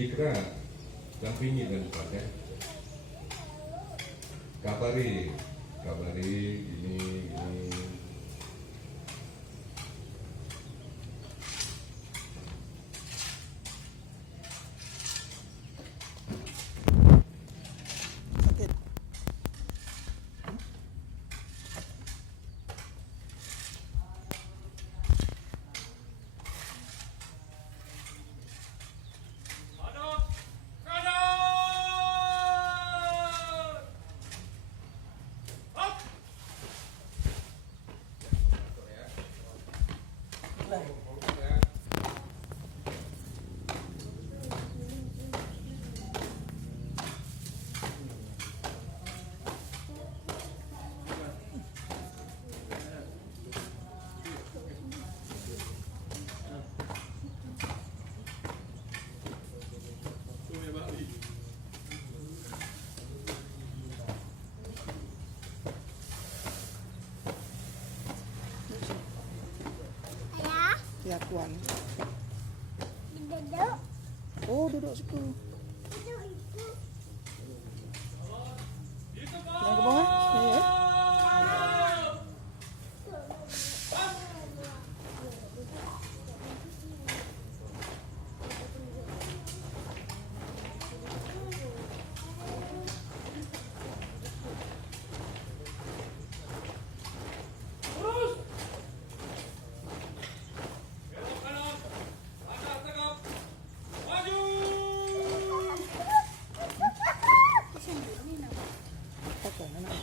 Jika dampingi dan sebagainya, kabari ini. Sakit. Ya tuan. Duduk. Oh, duduk situ. Duduk itu. Yang ke bawah. Sini ya. Oke, enak.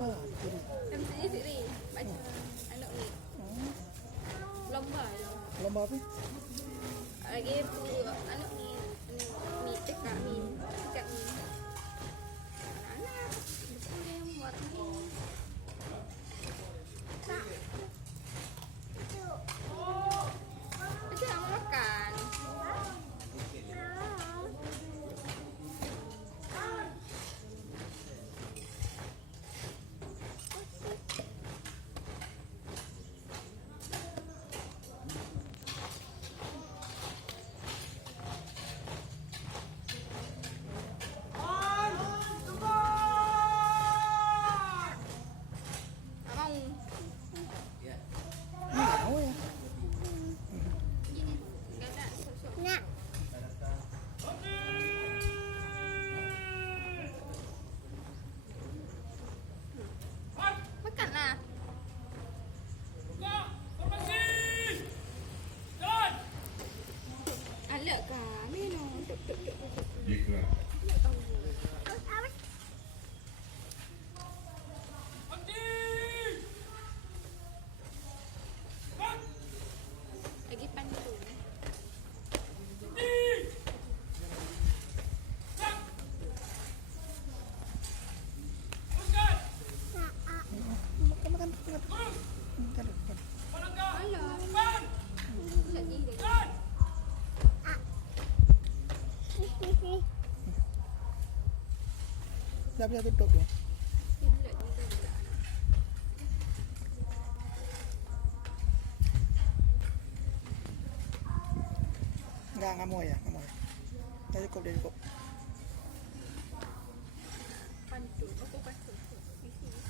Ah, kiri. MC Siri baca anak ni lomba Lomba apa? lagi tu anak ni cekak ni anak dia buat ni macam nak makan Mau ya. Nak. makanlah alak kah minum Jika lagi pantu Makan makan. Makan. alah lagi dia Dah bisa tutup ya. Enggak mau ya, enggak mau ya. Dah cukup. pantu aku pantu di sini.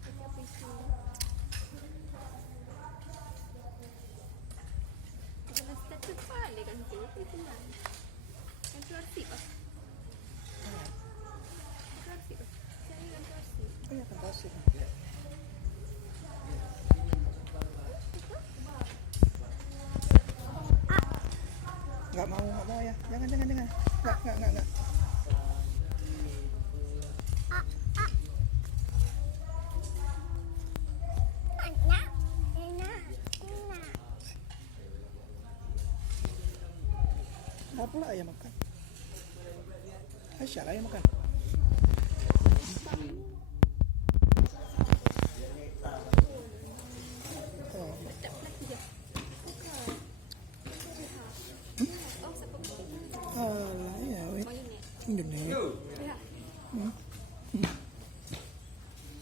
Kita pergi balik kan tuh itu kan keluar sih pak keluar sih pak saya kan keluar sih Oh ya, kan sih. Nggak mau ya. Jangan. Nggak. Enak. Enak. Enak. Nggak pula ayam makan. Aisyah ayam makan. Oh, alah ya, wait. Ini nih. Tuh, ya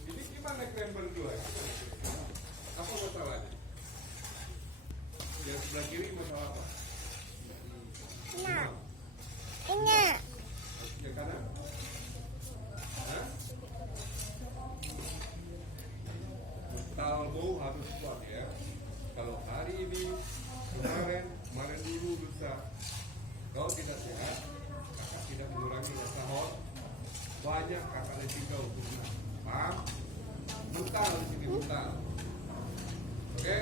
ini gimana kalian berdua? Apa masalahnya? Yang sebelah kiri masalah apa? Enak. Enak. Yang kanan? Hah? Mentalmu harus kuat ya. Kalau hari ini, kemarin dulu lusa, kau tidak sehat, kakak tidak mengurangi sahur, banyak kakak resiko untuk menang. Paham? Mental di sini mental. Oke?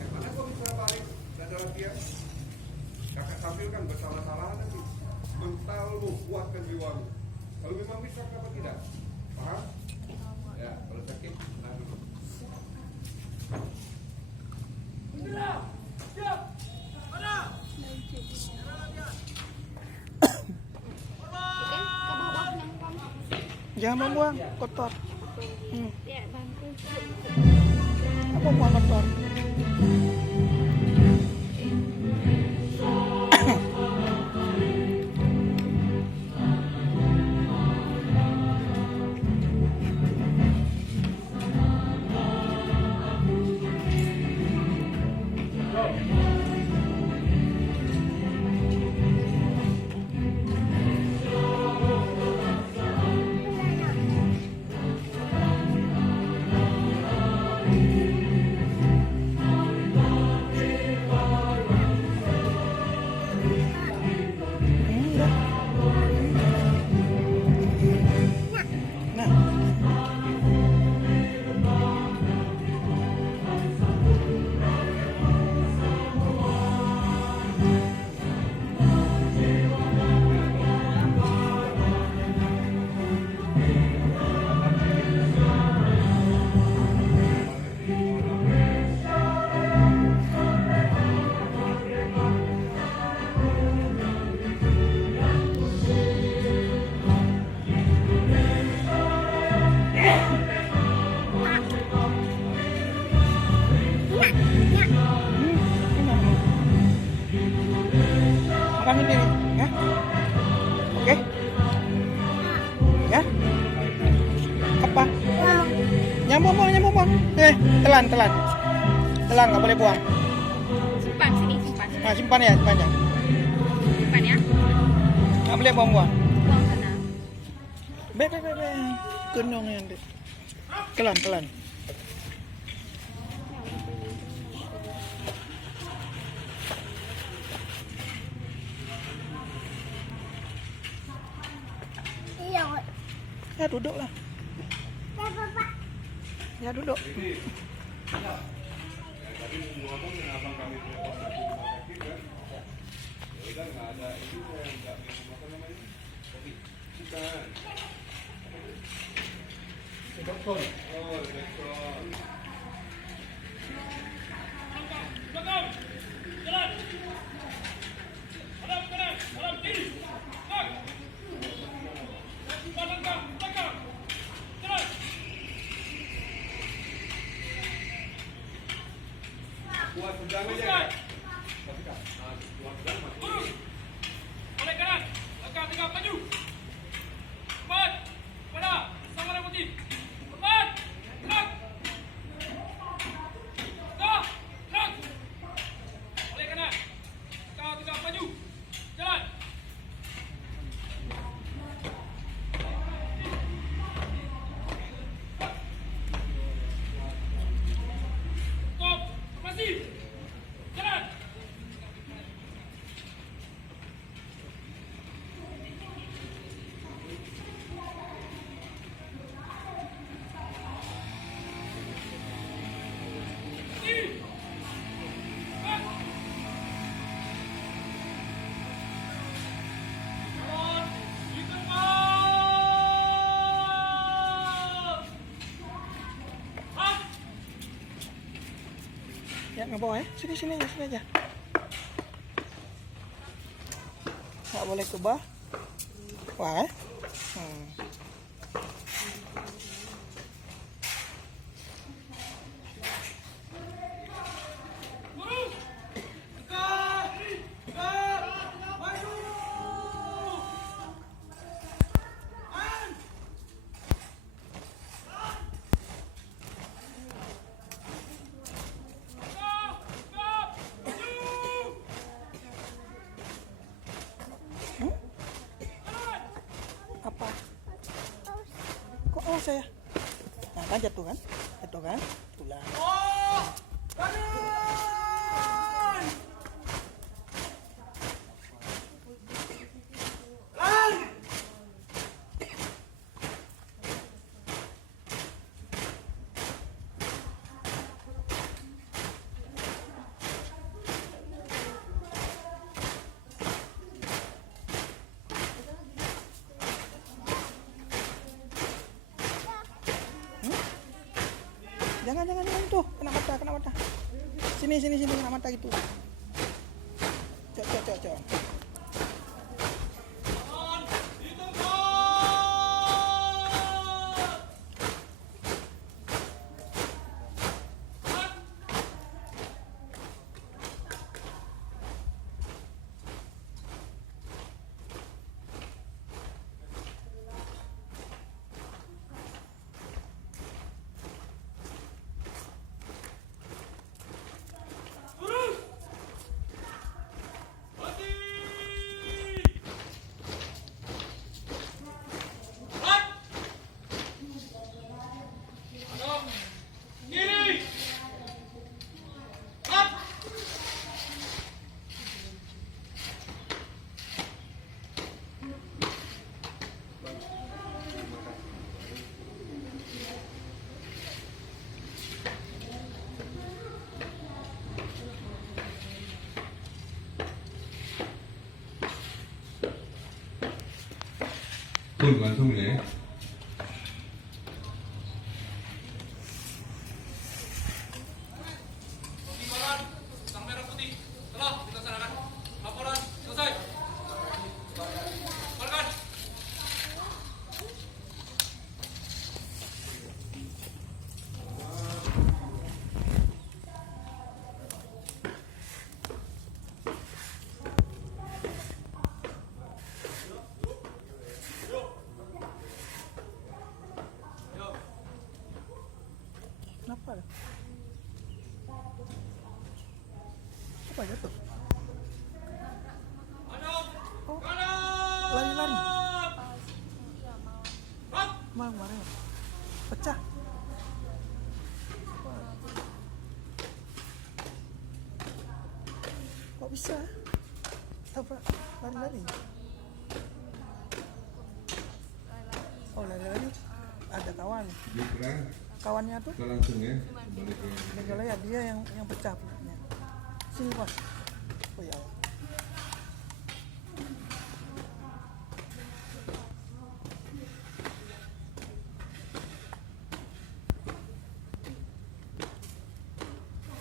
Yang mana kau bisa balik dada latihan? Kakak tampilkan bersalah-salah nanti. Mentalmu kuatkan jiwamu. Kalau memang bisa, kenapa tidak? Paham? Ya, kalau sakit, tahan dulu. kan ke bawah yang kamu Jangan membuang kotor. ya bantu Apa buang kotor? Makan ini, ya. Oke? Ya? Apa? Nyambung. Telan. Telan, nggak boleh buang. simpan sini simpan Nah, simpan ya. simpan ya Nggak boleh buang. buang sana Be. Kenyang yang deh. Telan. Iya. Ya duduk lah. Bapak. Ya duduk. Jadi, tadi mau ngomong yang abang kami punya kontak di rumah sakit kan? Ya udah nggak ada itu yang nggak minum apa namanya? Kopi. Bukan. Dokter. Oh, dokter. Kuat pedang aja ya. Tapi kan, kuat pedang mati. Oleh kanan, langkah tegak maju. Cepat, pada, sama putih. Cepat. nggak boleh. Sini aja. Nggak boleh ke bawah. Wah, apa? Kok saya? Nah kan jatuh kan? Ulang. Jangan tuh, kena mata. Sini kena mata gitu. Cok. Pun langsung ya. Timbalan, sang merah putih telah dilaksanakan. Laporan selesai. Silakan. Kenapa? Apa jatuh? Oh, lari. Kemarin pecah. Kok bisa? Apa? Lari. Oh, lari. Ada kawan. Kawannya tuh Kita langsung ya. Kembali ke Negara ya, dia yang pecah pelitnya. Sini Pak. Oh ya.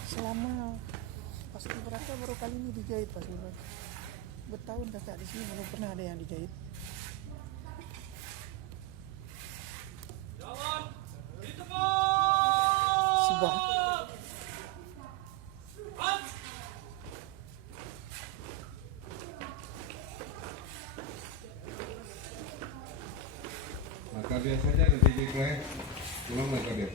Selama pas Ibraka baru kali ini dijahit pas Ibraka. Bertahun kakak di sini belum pernah ada yang dijahit. Jalan. Di tempat. Subah. Maka biasanya nanti di pulang lagi dia.